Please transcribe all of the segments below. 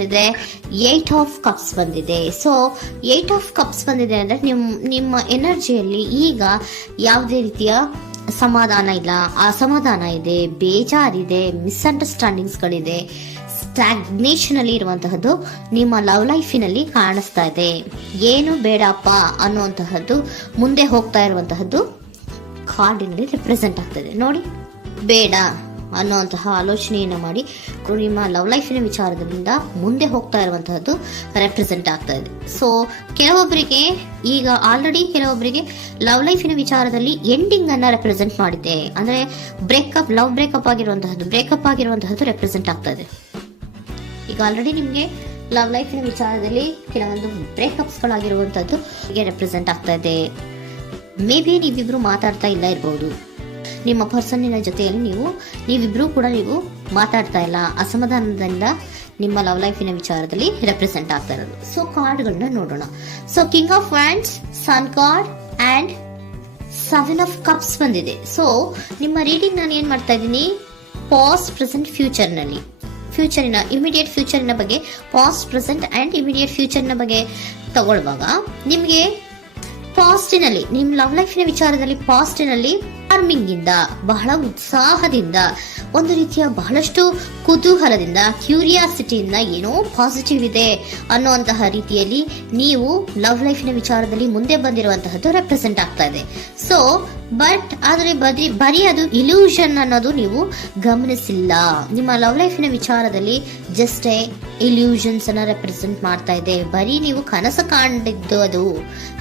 ಬಂದಿದೆ? 8 of cups ಬಂದಿದೆ. So 8 of cups ಬಂದಿದೆ ಅಂದ್ರೆ ನಿಮ್ಮ ಎನರ್ಜಿಯಲ್ಲಿ ಈಗ ಯಾವುದೇ ರೀತಿಯ ಸಮಾಧಾನ ಇಲ್ಲ, ಅಸಮಾಧಾನ ಇದೆ, ಬೇಜಾರಿದೆ, ಮಿಸ್ಅಂಡರ್ಸ್ಟ್ಯಾಂಡಿಂಗ್ಸ್ಗಳಿದೆ, ಸ್ಟಾಗ್ನೇಷನ್ ಅಲ್ಲಿ ಇರುವಂತಹದ್ದು ನಿಮ್ಮ ಲವ್ ಲೈಫಿನಲ್ಲಿ ಕಾಣಿಸ್ತಾ ಇದೆ. ಏನು ಬೇಡಪ್ಪ ಅನ್ನುವಂತಹದ್ದು ಮುಂದೆ ಹೋಗ್ತಾ ಇರುವಂತಹದ್ದು ಕಾರ್ಡಿನಲ್ಲಿ ರೆಪ್ರೆಸೆಂಟ್ ಆಗ್ತದೆ. ನೋಡಿ, ಬೇಡ ಅನ್ನುವಂತಹ ಆಲೋಚನೆಯನ್ನು ಮಾಡಿ ನಿಮ್ಮ ಲವ್ ಲೈಫಿನ ವಿಚಾರದಿಂದ ಮುಂದೆ ಹೋಗ್ತಾ ಇರುವಂತಹದ್ದು ರೆಪ್ರೆಸೆಂಟ್ ಆಗ್ತಾ ಇದೆ. ಸೊ ಕೆಲವೊಬ್ಬರಿಗೆ ಈಗ ಆಲ್ರೆಡಿ ಕೆಲವೊಬ್ಬರಿಗೆ ಲವ್ ಲೈಫಿನ ವಿಚಾರದಲ್ಲಿ ಎಂಡಿಂಗ್ ಅನ್ನ ರೆಪ್ರೆಸೆಂಟ್ ಮಾಡಿದೆ. ಅಂದ್ರೆ ಲವ್ ಬ್ರೇಕಪ್ ಆಗಿರುವಂತಹದ್ದು ರೆಪ್ರೆಸೆಂಟ್ ಆಗ್ತಾ ಇದೆ. ಈಗ ಆಲ್ರೆಡಿ ನಿಮ್ಗೆ ಲವ್ ಲೈಫಿನ ವಿಚಾರದಲ್ಲಿ ಕೆಲವೊಂದು ಬ್ರೇಕಪ್ಸ್ ಗಳಾಗಿರುವಂತದ್ದು ರೆಪ್ರೆಸೆಂಟ್ ಆಗ್ತಾ ಇದೆ. ಮೇ ಬಿ ನೀವಿಬ್ರು ಮಾತಾಡ್ತಾ ಇಲ್ಲ ಇರಬಹುದು, ನಿಮ್ಮ ಪರ್ಸನ್ನಿನ ಜೊತೆಯಲ್ಲಿ ನೀವಿಬ್ರು ಕೂಡ ಮಾತಾಡ್ತಾ ಇಲ್ಲ, ಅಸಮಾಧಾನದಿಂದ ನಿಮ್ಮ ಲವ್ ಲೈಫಿನ ವಿಚಾರದಲ್ಲಿ ರೆಪ್ರೆಸೆಂಟ್ ಆಗ್ತಾ ಇರೋದು. ಸೊ ಕಾರ್ಡ್ಗಳನ್ನ ನೋಡೋಣ. So king of wands, sun card and 7 of cups ಬಂದಿದೆ. ಸೊ ನಿಮ್ಮ ರೀಡಿಂಗ್ ನಾನು ಏನ್ ಮಾಡ್ತಾ ಇದ್ದೀನಿ, ಪಾಸ್ಟ್, ಪ್ರೆಸೆಂಟ್, ಫ್ಯೂಚರಿನ ಇಮಿಡಿಯೇಟ್ ಫ್ಯೂಚರಿನ ಬಗ್ಗೆ, ಪಾಸ್ಟ್, ಪ್ರೆಸೆಂಟ್ ಅಂಡ್ ಇಮಿಡಿಯೇಟ್ ಫ್ಯೂಚರ್ನ ಬಗ್ಗೆ ತಗೊಳ್ಳುವಾಗ ನಿಮ್ಗೆ ಪಾಸ್ಟಿನಲ್ಲಿ ನಿಮ್ಮ ಲವ್ ಲೈಫಿನ ವಿಚಾರದಲ್ಲಿ ಪಾಸ್ಟಿನಲ್ಲಿ ಚಾರ್ಮಿಂಗ್ ಇಂದ, ಬಹಳ ಉತ್ಸಾಹದಿಂದ, ಒಂದು ರೀತಿಯ ಬಹಳಷ್ಟು ಕುತೂಹಲದಿಂದ, ಕ್ಯೂರಿಯಾಸಿಟಿಯಿಂದ ಏನೋ ಪಾಸಿಟಿವ್ ಇದೆ ಅನ್ನುವಂತಹ ರೀತಿಯಲ್ಲಿ ನೀವು ಲವ್ ಲೈಫಿನ ವಿಚಾರದಲ್ಲಿ ಮುಂದೆ ಬಂದಿರುವಂತಹದ್ದು ರೆಪ್ರೆಸೆಂಟ್ ಆಗ್ತಾ ಇದೆ. ಸೊ ಬಟ್ ಆದ್ರೆ ಬರೀ ಅದು ಇಲ್ಯೂಷನ್ ಅನ್ನೋದು ನೀವು ಗಮನಿಸಿಲ್ಲ. ನಿಮ್ಮ ಲವ್ ಲೈಫಿನ ವಿಚಾರದಲ್ಲಿ ಜಸ್ಟ್ ಇಲ್ಯೂಷನ್ಸ್ ಅನ್ನ ರೆಪ್ರೆಸೆಂಟ್ ಮಾಡ್ತಾ ಇದೆ. ಬರೀ ನೀವು ಕನಸು ಕಾಣಿದ್ದು ಅದು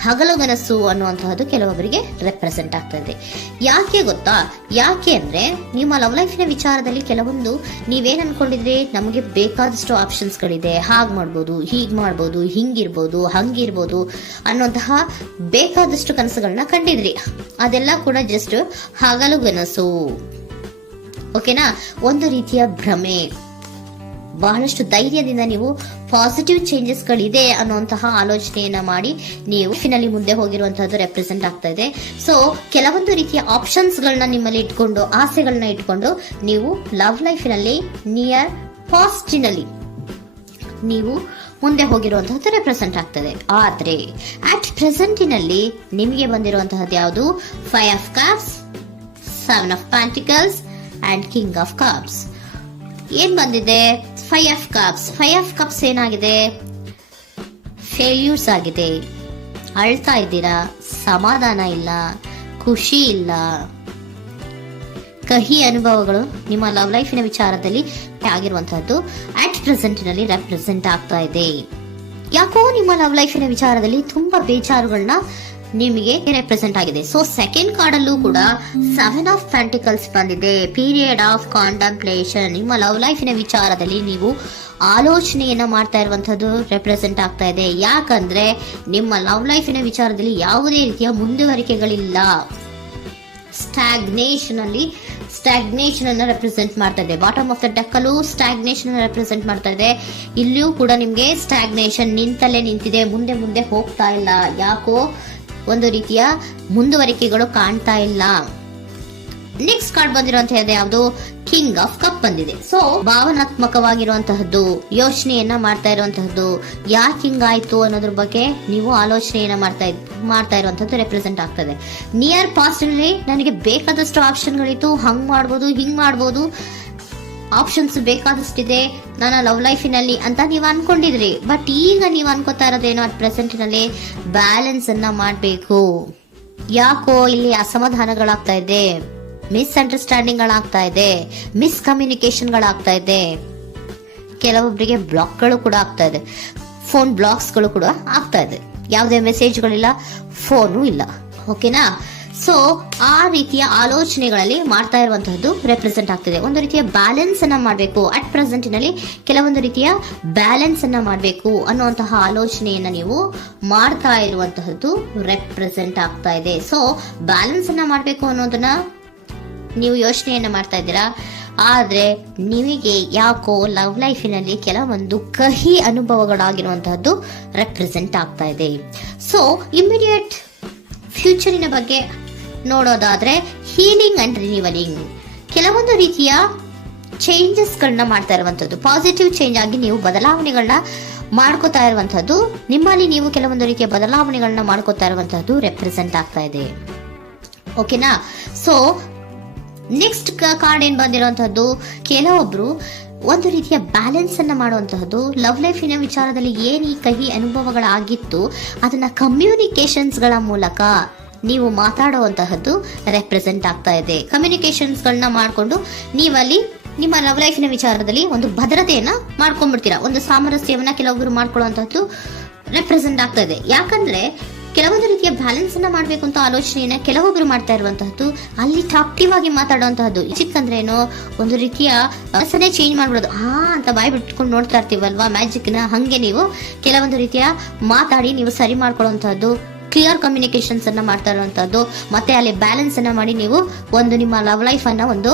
ಹಗಲುಗನಸು ಅನ್ನುವಂತಹದ್ದು ಕೆಲವೊಬ್ಬರಿಗೆ ರೆಪ್ರೆಸೆಂಟ್ ಆಗ್ತಾ ಇದೆ. ಯಾಕೆ ಗೊತ್ತಾ? ಯಾಕೆ ಅಂದ್ರೆ ನಿಮ್ಮ ಲವ್ ಲೈಫಿನ ವಿಚಾರದಲ್ಲಿ ಕೆಲವೊಂದು ನೀವೇನ್ ಅನ್ಕೊಂಡಿದ್ರೆ, ನಮಗೆ ಬೇಕಾದಷ್ಟು ಆಪ್ಷನ್ಸ್ ಗಳಿದೆ, ಹಾಗ್ ಮಾಡ್ಬೋದು, ಹೀಗ್ ಮಾಡ್ಬೋದು, ಹಿಂಗಿರ್ಬೋದು, ಹಂಗಿರ್ಬೋದು ಅನ್ನುವಂತಹ ಬೇಕಾದಷ್ಟು ಕನಸುಗಳನ್ನ ಕಂಡಿದ್ರಿ. ಅದೆಲ್ಲ ಕೂಡ ಜಸ್ಟ್ ಹಗಲುಗನಸು. ಓಕೆನಾ? ಒಂದು ರೀತಿಯ ಭ್ರಮೆ. ಬಹಳಷ್ಟು ಧೈರ್ಯದಿಂದ ನೀವು ಪಾಸಿಟಿವ್ ಚೇಂಜಸ್ ಗಳಿದೆ ಅನ್ನುವಂತಹ ಆಲೋಚನೆಯನ್ನ ಮಾಡಿ ನೀವು ಫಿನಲ್ಲಿ ಮುಂದೆ ಹೋಗಿರುವಂತಹದ್ದು ರೆಪ್ರೆಸೆಂಟ್ ಆಗ್ತಾ ಇದೆ. ಸೊ ಕೆಲವೊಂದು ರೀತಿಯ ಆಪ್ಷನ್ಸ್ ಗಳನ್ನ ನಿಮ್ಮಲ್ಲಿ ಇಟ್ಕೊಂಡು, ಆಸೆಗಳನ್ನ ಇಟ್ಕೊಂಡು ನೀವು ಲವ್ ಲೈಫಿನಲ್ಲಿ ನಿಯರ್ ಪಾಸ್ಟಿನಲ್ಲಿ ನೀವು ಮುಂದೆ ಹೋಗಿರುವಂತಹದ್ದು ರೆಪ್ರೆಸೆಂಟ್ ಆಗ್ತದೆ. ಆದ್ರೆ ಅಟ್ ಪ್ರೆಸೆಂಟಿನಲ್ಲಿ ನಿಮಗೆ ಬಂದಿರುವಂತಹದ್ದು ಯಾವುದು? 5 of cups, 7 of pentacles and king of cups. ಏನ್ ಬಂದಿದೆ? 5 ಆಫ್ ಕಪ್ಸ್. 5 ಆಫ್ ಕಪ್ಸ್ ಏನಾಗಿದೆ? ಫೇಲ್ಯೂರ್ಸ್ ಆಗಿದೆ, ಅಳ್ತಾ ಇದ್ದೀರಾ, ಸಮಾಧಾನ ಇಲ್ಲ, ಖುಷಿ ಇಲ್ಲ, ಕಹಿ ಅನುಭವಗಳು ನಿಮ್ಮ ಲವ್ ಲೈಫಿನ ವಿಚಾರದಲ್ಲಿ ಆಗಿರುವಂತಹದ್ದು ಅಟ್ ಪ್ರೆಸೆಂಟಿನಲ್ಲಿ ರೆಪ್ರೆಸೆಂಟ್ ಆಗ್ತಾ ಇದೆ. ಯಾಕೋ ನಿಮ್ಮ ಲವ್ ಲೈಫಿನ ವಿಚಾರದಲ್ಲಿ ತುಂಬಾ ಬೇಜಾರುಗಳನ್ನ ನಿಮಗೆ ರೆಪ್ರೆಸೆಂಟ್ ಆಗಿದೆ. ಸೊ ಸೆಕೆಂಡ್ ಕಾರ್ಡ್ ಅಲ್ಲೂ ಕೂಡ 7 ಆಫ್ ಪ್ಯಾಂಟಿಕಲ್ಸ್ ಬಂದಿದೆ. Period of contemplation. ನಿಮ್ಮ ಲವ್ ಲೈಫಿನ ವಿಚಾರದಲ್ಲಿ ನೀವು ಆಲೋಚನೆಯನ್ನ ಮಾಡ್ತಾ ಇರುವಂತಹದ್ದು ರೆಪ್ರೆಸೆಂಟ್ ಆಗ್ತಾ ಇದೆ. ಯಾಕಂದ್ರೆ ನಿಮ್ಮ ಲವ್ ಲೈಫಿನ ವಿಚಾರದಲ್ಲಿ ಯಾವುದೇ ರೀತಿಯ ಮುಂದುವರಿಕೆಗಳಿಲ್ಲ. ಸ್ಟಾಗ್ನೇಷನ್ ಅನ್ನ ರೆಪ್ರೆಸೆಂಟ್ ಮಾಡ್ತಾ ಇದೆ. ಬಾಟಮ್ ಆಫ್ ದ ಡೆಕ್ ಅಲ್ಲೂ ಸ್ಟಾಗ್ನೇಷನ್ ಅನ್ನ ರೆಪ್ರೆಸೆಂಟ್ ಮಾಡ್ತಾ ಇದೆ. ಇಲ್ಲಿಯೂ ಕೂಡ ನಿಮ್ಗೆ ಸ್ಟಾಗ್ನೇಷನ್, ನಿಂತಲ್ಲೇ ನಿಂತಿದೆ, ಮುಂದೆ ಹೋಗ್ತಾ ಇಲ್ಲ. ಯಾಕೋ ಒಂದು ರೀತಿಯ ಮುಂದುವರಿಕೆಗಳು ಕಾಣ್ತಾ ಇಲ್ಲ. ನೆಕ್ಸ್ಟ್ ಕಾರ್ಡ್ ಬಂದಿರುವಂತಹದ್ದು ಯಾವುದು? ಕಿಂಗ್ ಆಫ್ ಕಪ್ ಬಂದಿದೆ. ಸೊ ಭಾವನಾತ್ಮಕವಾಗಿರುವಂತಹದ್ದು, ಯೋಚನೆಯನ್ನ ಮಾಡ್ತಾ ಇರುವಂತಹದ್ದು, ಯಾಕೆ ಹಿಂಗಾಯ್ತು ಅನ್ನೋದ್ರ ಬಗ್ಗೆ ನೀವು ಆಲೋಚನೆಯನ್ನ ಮಾಡ್ತಾ ಇರುವಂತಹದ್ದು ರೆಪ್ರೆಸೆಂಟ್ ಆಗ್ತದೆ. ನಿಯರ್ ಪಾಸ್ಟ್ ನಲ್ಲಿ ನನಗೆ ಬೇಕಾದಷ್ಟು ಆಪ್ಷನ್ಗಳಿತ್ತು, ಹಂಗ್ ಮಾಡ್ಬೋದು, ಹಿಂಗ್ ಮಾಡ್ಬೋದು, ಆಪ್ಷನ್ಸ್ ಬೇಕಾದಷ್ಟಿದೆ ನನ್ನ ಲವ್ ಲೈಫಿನಲ್ಲಿ ಅಂತ ನೀವು ಅನ್ಕೊಂಡಿದ್ರಿ. ಬಟ್ ಈಗ ನೀವು ಅನ್ಕೋತಾ ಇರೋದೇನೋ ಅಟ್ ಪ್ರೆಸೆಂಟಿನಲ್ಲಿ ಬ್ಯಾಲೆನ್ಸ್ ಅನ್ನ ಮಾಡಬೇಕು. ಯಾಕೋ ಇಲ್ಲಿ ಅಸಮಾಧಾನಗಳಾಗ್ತಾ ಇದೆ, ಮಿಸ್ಅಂಡರ್ಸ್ಟ್ಯಾಂಡಿಂಗ್ ಗಳಾಗ್ತಾ ಇದೆ, ಮಿಸ್ಕಮ್ಯುನಿಕೇಶನ್ ಗಳಾಗ್ತಾ ಇದೆ. ಕೆಲವೊಬ್ಬರಿಗೆ ಬ್ಲಾಕ್ಗಳು ಕೂಡ ಆಗ್ತಾ ಇದೆ, ಫೋನ್ ಬ್ಲಾಕ್ಸ್ಗಳು ಕೂಡ ಆಗ್ತಾ ಇದೆ. ಯಾವುದೇ ಮೆಸೇಜ್ಗಳಿಲ್ಲ, ಫೋನು ಇಲ್ಲ. ಓಕೆನಾ? ಸೊ ಆ ರೀತಿಯ ಆಲೋಚನೆಗಳಲ್ಲಿ ಮಾಡ್ತಾ ಇರುವಂತಹದ್ದು ರೆಪ್ರೆಸೆಂಟ್ ಆಗ್ತಿದೆ. ಒಂದು ರೀತಿಯ ಬ್ಯಾಲೆನ್ಸ್ ಅನ್ನ ಮಾಡಬೇಕು. ಅಟ್ ಪ್ರೆಸೆಂಟಿನಲ್ಲಿ ಕೆಲವೊಂದು ರೀತಿಯ ಬ್ಯಾಲೆನ್ಸ್ ಅನ್ನ ಮಾಡಬೇಕು ಅನ್ನುವಂತಹ ಆಲೋಚನೆಯನ್ನ ನೀವು ಮಾಡ್ತಾ ಇರುವಂತಹದ್ದು ರೆಪ್ರೆಸೆಂಟ್ ಆಗ್ತಾ ಇದೆ. ಸೊ ಬ್ಯಾಲೆನ್ಸ್ ಅನ್ನ ಮಾಡಬೇಕು ಅನ್ನೋದನ್ನ ನೀವು ಯೋಚನೆಯನ್ನ ಮಾಡ್ತಾ ಇದ್ದೀರಾ. ಆದ್ರೆ ನಿಮಗೆ ಯಾಕೋ ಲವ್ ಲೈಫಿನಲ್ಲಿ ಕೆಲವೊಂದು ಕಹಿ ಅನುಭವಗಳಾಗಿರುವಂತಹದ್ದು ರೆಪ್ರೆಸೆಂಟ್ ಆಗ್ತಾ ಇದೆ. ಸೊ ಇಮಿಡಿಯೇಟ್ ಫ್ಯೂಚರಿನ ಬಗ್ಗೆ ನೋಡೋದಾದ್ರೆ ಹೀಲಿಂಗ್ ಅಂಡ್ ರಿನಿವಲಿಂಗ್, ಕೆಲವೊಂದು ರೀತಿಯ ಚೇಂಜಸ್ಗಳನ್ನ ಮಾಡ್ತಾ ಇರುವಂತದ್ದು, ಪಾಸಿಟಿವ್ ಚೇಂಜ್ ಆಗಿ ನೀವು ಬದಲಾವಣೆಗಳನ್ನ ಮಾಡ್ಕೋತಾ ಇರುವಂತದ್ದು, ನಿಮ್ಮಲ್ಲಿ ನೀವು ಕೆಲವೊಂದು ರೀತಿಯ ಬದಲಾವಣೆಗಳನ್ನ ಮಾಡ್ಕೋತಾ ಇರುವಂತದ್ದು ರೆಪ್ರೆಸೆಂಟ್ ಆಗ್ತಾ ಇದೆ. ಓಕೆನಾ? ಸೊ ನೆಕ್ಸ್ಟ್ ಕಾರ್ಡ್ ಏನ್ ಬಂದಿರುವಂತದ್ದು, ಕೆಲವೊಬ್ರು ಒಂದು ರೀತಿಯ ಬ್ಯಾಲೆನ್ಸ್ ಅನ್ನ ಮಾಡುವಂತಹದ್ದು, ಲವ್ ಲೈಫಿನ ವಿಚಾರದಲ್ಲಿ ಏನ್ ಈ ಕಹಿ ಅನುಭವಗಳಾಗಿತ್ತು ಅದನ್ನ ಕಮ್ಯುನಿಕೇಶನ್ಸ್ ಗಳ ಮೂಲಕ ನೀವು ಮಾತಾಡುವಂತಹದ್ದು ರೆಪ್ರೆಸೆಂಟ್ ಆಗ್ತಾ ಇದೆ. ಕಮ್ಯುನಿಕೇಶನ್ಸ್ ಗಳನ್ನ ಮಾಡ್ಕೊಂಡು ನೀವಲ್ಲಿ ನಿಮ್ಮ ಲವ್ ಲೈಫಿನ ವಿಚಾರದಲ್ಲಿ ಒಂದು ಭದ್ರತೆಯನ್ನ ಮಾಡ್ಕೊಂಡ್ಬಿಡ್ತೀರಾ, ಒಂದು ಸಾಮರಸ್ಯವನ್ನ ಕೆಲವೊಬ್ರು ಮಾಡ್ಕೊಳ್ಳುವಂತಹದ್ದು ರೆಪ್ರೆಸೆಂಟ್ ಆಗ್ತಾ ಇದೆ. ಯಾಕಂದ್ರೆ ಕೆಲವೊಂದು ರೀತಿಯ ಬ್ಯಾಲೆನ್ಸ್ ಅನ್ನ ಮಾಡ್ಬೇಕು ಅಂತ ಆಲೋಚನೆಯನ್ನ ಕೆಲವೊಬ್ರು ಮಾಡ್ತಾ ಇರುವಂತಹದ್ದು, ಅಲ್ಲಿ ಟಾಕ್ಟಿವ್ ಆಗಿ ಮಾತಾಡುವಂತಹದ್ದು. ಚಿಕ್ಕಂದ್ರೇನೋ ಒಂದು ರೀತಿಯ ಹೆಸರೇ ಚೇಂಜ್ ಮಾಡ್ಬಿಡೋದು, ಅಂತ ಬಾಯಿ ಬಿಟ್ಕೊಂಡು ನೋಡ್ತಾ ಇರ್ತೀವಲ್ವಾ ಮ್ಯಾಜಿಕ್ ನ, ಹಂಗೆ ನೀವು ಕೆಲವೊಂದು ರೀತಿಯ ಮಾತಾಡಿ ನೀವು ಸರಿ ಮಾಡ್ಕೊಳ್ಳುವಂತಹದ್ದು, ಕ್ಲಿಯರ್ ಕಮ್ಯುನಿಕೇಶನ್ಸ್ ಅನ್ನ ಮಾಡ್ತಾ ಇರುವಂತಹದ್ದು, ಮತ್ತೆ ಅಲ್ಲಿ ಬ್ಯಾಲೆನ್ಸ್ ಅನ್ನ ಮಾಡಿ ನೀವು ಒಂದು ನಿಮ್ಮ ಲವ್ ಲೈಫ್ ಅನ್ನ ಒಂದು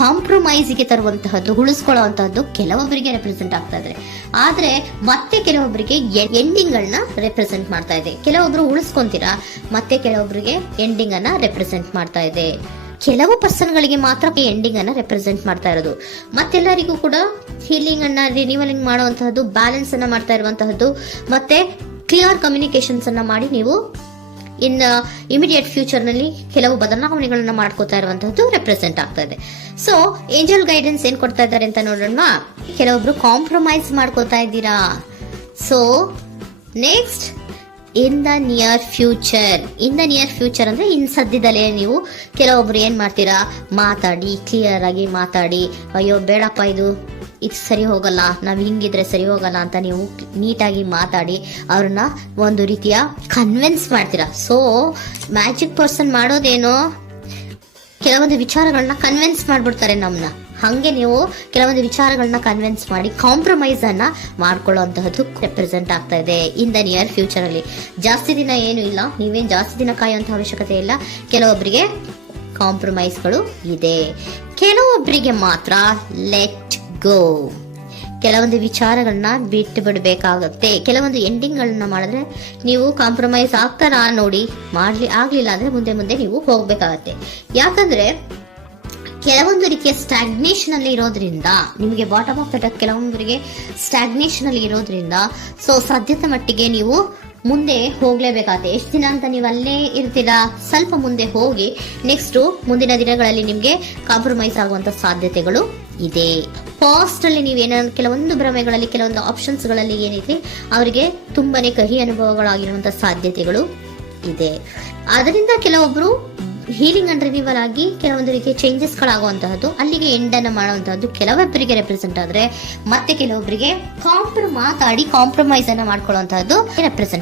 ಕಾಂಪ್ರಮೈಸ್ಗೆ ತರುವಂತಹದ್ದು, ಉಳಿಸ್ಕೊಳ್ಳುವಂತಹದ್ದು ಕೆಲವೊಬ್ಬರಿಗೆ ರೆಪ್ರೆಸೆಂಟ್ ಆಗ್ತಾ ಇದೆ. ಆದ್ರೆ ಮತ್ತೆ ಕೆಲವೊಬ್ಬರಿಗೆ ಎಂಡಿಂಗ್ ಗಳನ್ನ ರೆಪ್ರೆಸೆಂಟ್ ಮಾಡ್ತಾ ಇದೆ. ಕೆಲವೊಬ್ರು ಉಳಿಸ್ಕೊಂತೀರಾ, ಮತ್ತೆ ಕೆಲವೊಬ್ಬರಿಗೆ ಎಂಡಿಂಗ್ ಅನ್ನ ರೆಪ್ರೆಸೆಂಟ್ ಮಾಡ್ತಾ ಇದೆ. ಕೆಲವು ಪರ್ಸನ್ ಗಳಿಗೆ ಮಾತ್ರ ಎಂಡಿಂಗ್ ಅನ್ನ ರೆಪ್ರೆಸೆಂಟ್ ಮಾಡ್ತಾ ಇರೋದು, ಮತ್ತೆಲ್ಲರಿಗೂ ಕೂಡ ಹೀಲಿಂಗ್ ಅನ್ನ ರಿನಿವಲಿಂಗ್ ಮಾಡುವಂತಹದ್ದು, ಬ್ಯಾಲೆನ್ಸ್ ಅನ್ನ ಮಾಡ್ತಾ ಇರುವಂತಹದ್ದು, ಮತ್ತೆ ಕ್ಲಿಯರ್ ಕಮ್ಯುನಿಕೇಶನ್ಸ್ ಅನ್ನ ಮಾಡಿ ನೀವು ಇಮಿಡಿಯೇಟ್ ಫ್ಯೂಚರ್ ನಲ್ಲಿ ಕೆಲವು ಬದಲಾವಣೆಗಳನ್ನ ಮಾಡ್ಕೋತಾ ಇರುವಂತಹದ್ದು ರೆಪ್ರೆಸೆಂಟ್ ಆಗ್ತಾ ಇದೆ. ಸೊ ಏಂಜಲ್ ಗೈಡೆನ್ಸ್ ಏನ್ ಕೊಡ್ತಾ ಇದ್ದಾರೆ ಅಂತ ನೋಡೋಣ. ಕೆಲವೊಬ್ರು ಕಾಂಪ್ರಮೈಸ್ ಮಾಡ್ಕೋತಾ ಇದ್ದೀರಾ. So next, in the near future ಅಂದ್ರೆ ಇನ್ ಸದ್ಯದಲ್ಲೇ ನೀವು ಕೆಲವೊಬ್ರು ಏನ್ ಮಾಡ್ತೀರಾ, ಮಾತಾಡಿ ಕ್ಲಿಯರ್ ಆಗಿ ಮಾತಾಡಿ, ಅಯ್ಯೋ ಬೇಡಪ್ಪ ಇದು ಸರಿ ಹೋಗಲ್ಲ, ನಾವ್ ಹಿಂಗಿದ್ರೆ ಸರಿ ಹೋಗಲ್ಲ ಅಂತ ನೀವು ನೀಟಾಗಿ ಮಾತಾಡಿ ಅವ್ರನ್ನ ಒಂದು ರೀತಿಯ ಕನ್ವಿನ್ಸ್ ಮಾಡ್ತೀರಾ. ಸೊ ಮ್ಯಾಜಿಕ್ ಪರ್ಸನ್ ಮಾಡೋದೇನೋ ಕೆಲವೊಂದು ವಿಚಾರಗಳನ್ನ ಕನ್ವಿನ್ಸ್ ಮಾಡ್ಬಿಡ್ತಾರೆ ನಮ್ನ. ಹಂಗೆ ನೀವು ಕೆಲವೊಂದು ವಿಚಾರಗಳನ್ನ ಕನ್ವಿನ್ಸ್ ಮಾಡಿ ಕಾಂಪ್ರಮೈಸ್ ಅನ್ನ ಮಾಡ್ಕೊಳ್ಳುವಂತಹದ್ದು ರೆಪ್ರೆಸೆಂಟ್ ಆಗ್ತಾ ಇದೆ ಇನ್ ದ ನಿಯರ್ ಫ್ಯೂಚರ್ ಅಲ್ಲಿ. ಜಾಸ್ತಿ ದಿನ ಏನು ಇಲ್ಲ, ನೀವೇನ್ ಜಾಸ್ತಿ ದಿನ ಕಾಯುವಂತ ಅವಶ್ಯಕತೆ ಇಲ್ಲ. ಕೆಲವೊಬ್ಬರಿಗೆ ಕಾಂಪ್ರಮೈಸ್ಗಳು ಇದೆ, ಕೆಲವೊಬ್ಬರಿಗೆ ಮಾತ್ರ ಲೆಟ್ ಗೋ. ಕೆಲವೊಂದು ವಿಚಾರಗಳನ್ನ ಬಿಟ್ಟು ಬಿಡಬೇಕಾಗುತ್ತೆ. ಕೆಲವೊಂದು ಎಂಡಿಂಗ್ ಗಳನ್ನ ಮಾಡಿದ್ರೆ ನೀವು ಕಾಂಪ್ರಮೈಸ್ ಆಗ್ತಾರಾ ನೋಡಿ, ಆಗ್ಲಿಲ್ಲ ಅಂದ್ರೆ ಮುಂದೆ ನೀವು ಹೋಗ್ಬೇಕಾಗತ್ತೆ. ಯಾಕಂದ್ರೆ ಕೆಲವೊಂದು ರೀತಿಯ ಸ್ಟಾಗ್ನೇಷನ್ ಅಲ್ಲಿ ಇರೋದ್ರಿಂದ, ನಿಮಗೆ ಬಾಟಮ್ ಆಫ್ ದ ಡೆಕ್ ಕೆಲವೊಬ್ಬರಿಗೆ ಸ್ಟಾಗ್ನೇಷನ್ ಅಲ್ಲಿ ಇರೋದ್ರಿಂದ, ಸೊ ಸಾಧ್ಯತೆ ಮಟ್ಟಿಗೆ ನೀವು ಮುಂದೆ ಹೋಗ್ಲೇಬೇಕಾಗುತ್ತೆ. ಎಷ್ಟು ದಿನ ಅಂತ ನೀವು ಅಲ್ಲೇ ಇರ್ತೀರಾ, ಸ್ವಲ್ಪ ಮುಂದೆ ಹೋಗಿ ನೆಕ್ಸ್ಟ್ ಮುಂದಿನ ದಿನಗಳಲ್ಲಿ ನಿಮ್ಗೆ ಕಾಂಪ್ರಮೈಸ್ ಆಗುವಂತ ಸಾಧ್ಯತೆಗಳು ಇದೆ. ಪಾಸ್ಟ್ ಅಲ್ಲಿ ನೀವೇನ ಕೆಲವೊಂದು ಭ್ರಮೆಗಳಲ್ಲಿ, ಕೆಲವೊಂದು ಆಪ್ಷನ್ಸ್ ಗಳಲ್ಲಿ ಏನೈತಿ ಅವರಿಗೆ ತುಂಬಾನೇ ಕಹಿ ಅನುಭವಗಳಾಗಿರುವಂತ ಸಾಧ್ಯತೆಗಳು ಇದೆ. ಅದರಿಂದ ಕೆಲವೊಬ್ರು ಹೀಲಿಂಗ್ ಅಂಡ್ ರಿನಿವಲ್ ಆಗಿ ಕೆಲವೊಂದು ರೀತಿಯ ಚೇಂಜಸ್ ಗಳಾಗುವಂತಹದ್ದು, ಅಲ್ಲಿಗೆ ಎಂಡ್ ಅನ್ನ ಮಾಡುವಂತಹದ್ದು ಕೆಲವೊಬ್ಬರಿಗೆ ರೆಪ್ರೆಸೆಂಟ್ ಆದ್ರೆ, ಮತ್ತೆ ಕೆಲವೊಬ್ಬರಿಗೆ ಮಾತಾಡಿ ಕಾಂಪ್ರಮೈಸ್ ಅನ್ನ ಮಾಡ್ಕೊಳ್ಳುವಂತಹದ್ದು ರೆಪ್ರೆಸೆಂಟ್